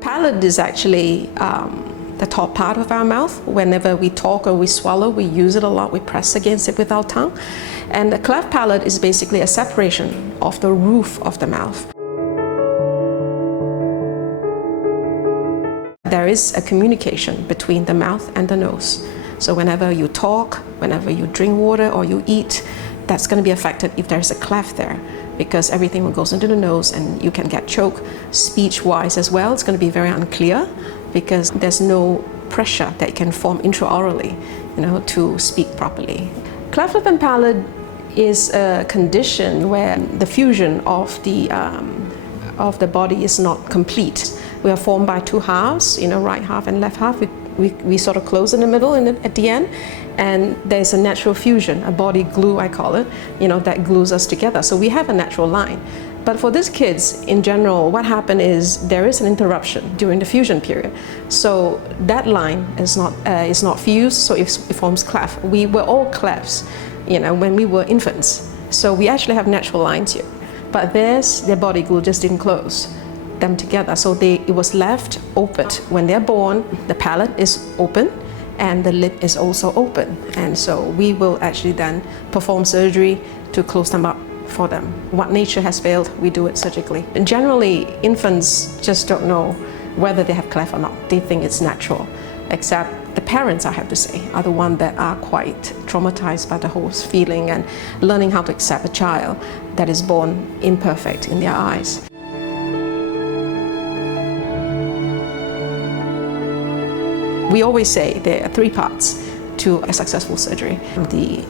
Palate is actually the top part of our mouth. Whenever we talk or we swallow, we use it a lot. We press against it with our tongue. And the cleft palate is basically a separation of the roof of the mouth. There is a communication between the mouth and the nose. So whenever you talk, whenever you drink water or you eat, that's going to be affected if there's a cleft there, because everything goes into the nose and you can get choked. Speech-wise as well, it's going to be very unclear because there's no pressure that can form intraorally, to speak properly. Cleft lip and palate is a condition where the fusion of the body is not complete. We are formed by two halves, right half and left half. We sort of close in the middle and at the end, and there's a natural fusion, a body glue I call it, that glues us together. So we have a natural line. But for these kids in general, what happened is there is an interruption during the fusion period. So that line is not fused, so it forms cleft. We were all clefts, when we were infants. So we actually have natural lines here. But their body glue just didn't close them together. So it was left open. When they're born, the palate is open and the lip is also open. And so we will actually then perform surgery to close them up for them. What nature has failed, we do it surgically. And generally, infants just don't know whether they have cleft or not. They think it's natural, except the parents, I have to say, are the ones that are quite traumatized by the whole feeling and learning how to accept a child that is born imperfect in their eyes. We always say there are three parts to a successful surgery: the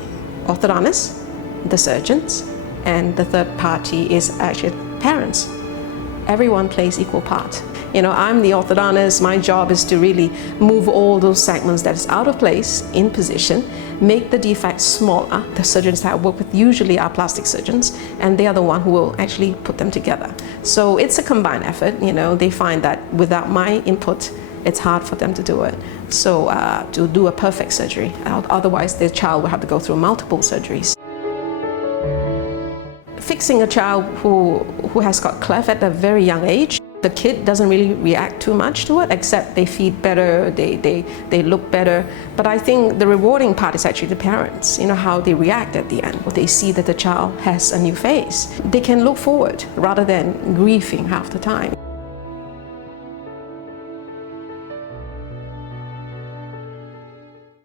orthodontist, the surgeons, and the third party is actually parents. Everyone plays equal part. I'm the orthodontist. My job is to really move all those segments that is out of place in position, make the defects smaller. The surgeons that I work with usually are plastic surgeons, and they are the one who will actually put them together. So it's a combined effort. They find that without my input, it's hard for them to do it. So to do a perfect surgery, otherwise the child will have to go through multiple surgeries. Fixing a child who has got cleft at a very young age, the kid doesn't really react too much to it, except they feed better, they look better. But I think the rewarding part is actually the parents, how they react at the end. They see that the child has a new face. They can look forward rather than grieving half the time.